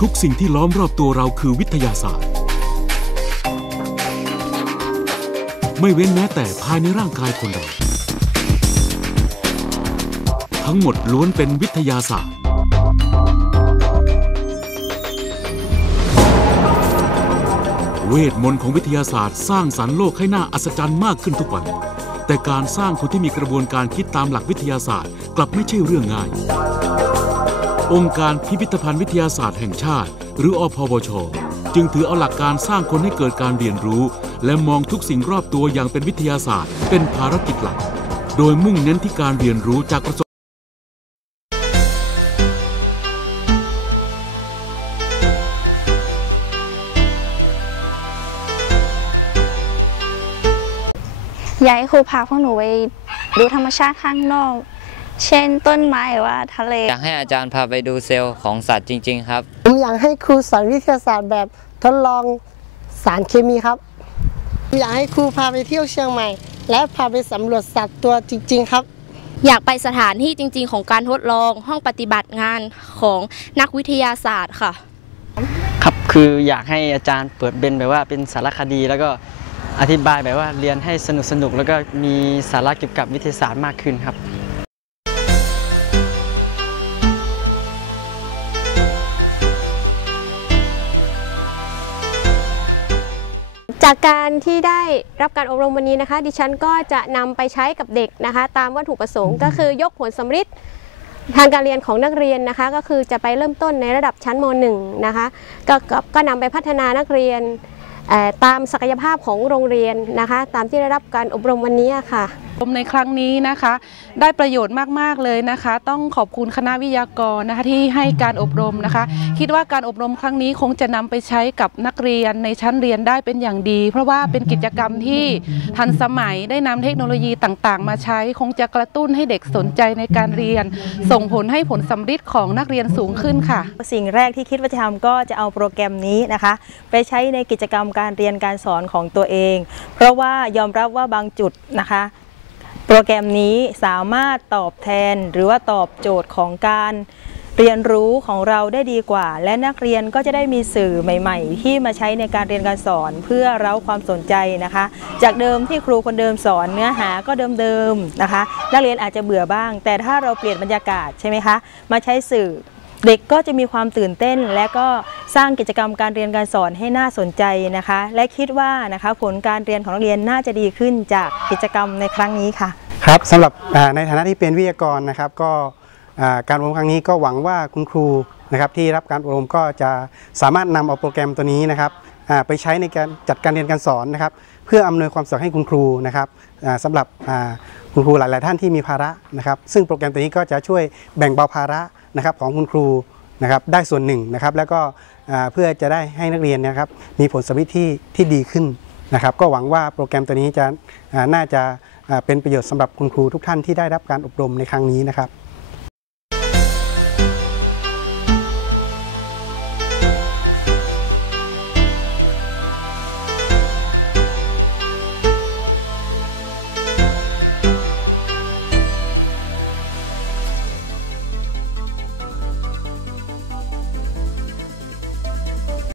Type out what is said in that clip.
ทุกสิ่งที่ล้อมรอบตัวเราคือวิทยาศาสตร์ ไม่เว้นแม้แต่ภายในร่างกายคนเรา ทั้งหมดล้วนเป็นวิทยาศาสตร์ เวทมนต์ของวิทยาศาสตร์ สร้างสรรค์โลกให้น่าอัศจรรย์มากขึ้นทุกวัน แต่การสร้างคนที่มีกระบวนการคิดตามหลักวิทยาศาสตร์ กลับไม่ใช่เรื่องง่าย องค์การพิพิธภัณฑ์วิทยาศาสตร์แห่งชาติ หรืออพวช จึงถือเอาหลักการสร้างคนให้เกิดการเรียนรู้ และมองทุกสิ่งรอบตัวอย่างเป็นวิทยาศาสตร์ เป็นภารกิจหลัก โดยมุ่งเน้นที่การเรียนรู้จากประสบอยากให้ครูพาพวกหนูไปดูธรรมชาติข้างนอก เช่นต้นไม้หรือว่าทะเล อยากให้อาจารย์พาไปดูเซลล์ของสัตว์จริง ๆ ครับผมอยากให้ครูสอนวิทยาศาสตร์แบบทดลองสารเคมีครับผมอยากให้ครูพาไปเที่ยวเชียงใหม่ และพาไปสำรวจสัตว์ตัวจริง ๆ ครับ อยากไปสถานที่จริง ๆ ของการทดลองห้องปฏิบัติงานของนักวิทยาศาสตร์ค่ะ ครับคืออยากให้อาจารย์เปิดเป็นแบบว่าเป็นสารคดีแล้วก็อธิบายแบบว่าเรียนให้สนุกสนุกๆแล้วก็มีสาระเกี่ยวกับวิทยาศาสตร์มากขึ้นครับ จากการที่ได้รับการอบรมวันนี้นะคะ ดิฉันก็จะนำไปใช้กับเด็กนะคะ ตามวัตถุประสงค์ก็คือยกผลสำฤทธิ์ทางการเรียนของนักเรียนนะคะ ก็คือจะไปเริ่มต้นในระดับชั้นม .1 นะคะก็ก็ก็นำไปพัฒนานักเรียนเอ่อตามศักยภาพของโรงเรียนนะคะ ตามที่ได้รับการอบรมวันนี้ค่ะ อบรมในครั้งนี้นะคะ ได้ประโยชน์มาก ๆ เลยนะคะ ต้องขอบคุณคณะวิทยากรนะคะที่ให้การอบรมนะคะ คิดว่าการอบรมครั้งนี้คงจะนำไปใช้กับนักเรียนในชั้นเรียนได้เป็นอย่างดี เพราะว่าเป็นกิจกรรมที่ทันสมัยได้นำเทคโนโลยีต่างๆ มาใช้ คงจะกระตุ้นให้เด็กสนใจในการเรียน ส่งผลให้ผลสำฤทธิ์ของนักเรียนสูงขึ้นค่ะ สิ่งแรกที่คิดว่าจะทำก็จะเอาโปรแกรมนี้นะคะ ไปใช้ในกิจกรรมการเรียนการสอนของตัวเอง เพราะว่ายอมรับว่าบางจุดนะคะ โปรแกรมนี้สามารถตอบแทนหรือว่าตอบโจทย์ของการเรียนรู้ของเราได้ดีกว่า และนักเรียนก็จะได้มีสื่อใหม่ ๆ ที่มาใช้ในการเรียนการสอนเพื่อเร้าความสนใจนะคะ จากเดิมที่ครูคนเดิมสอนเนื้อหาก็เดิมๆนะคะ นักเรียนอาจจะเบื่อบ้าง แต่ถ้าเราเปลี่ยนบรรยากาศใช่ไหมคะมาใช้สื่อ เด็กก็จะมีความตื่นเต้น และก็สร้างกิจกรรมการเรียนการสอนให้น่าสนใจนะคะ และคิดว่านะคะผลการเรียนของนักเรียนน่าจะดีขึ้นจากกิจกรรมในครั้งนี้ค่ะ ครับสำหรับในฐานะที่เป็นวิทยากรนะครับก็การอบรมครั้งนี้ก็หวังว่าคุณครูนะครับที่รับการอบรมก็จะสามารถนำเอาโปรแกรมตัวนี้นะครับ ไปใช้ในการจัดการเรียนการสอนนะครับ เพื่ออำนวยความสะดวกให้คุณครูนะครับสำหรับคุณครูหลาย ๆ ท่านที่มีภาระนะครับ ซึ่งโปรแกรมตัวนี้ก็จะช่วยแบ่งเบาภาระนะครับของคุณครูนะครับได้ส่วนหนึ่งนะครับ แล้วก็เพื่อจะได้ให้นักเรียนนะครับ มีผลสำฤทธิ์ที่ที่ดีขึ้นนะครับ ก็หวังว่าโปรแกรมตัวนี้จะน่าจะเป็นประโยชน์สำหรับคุณครูทุกท่านที่ได้รับการอบรมในครั้งนี้นะครับ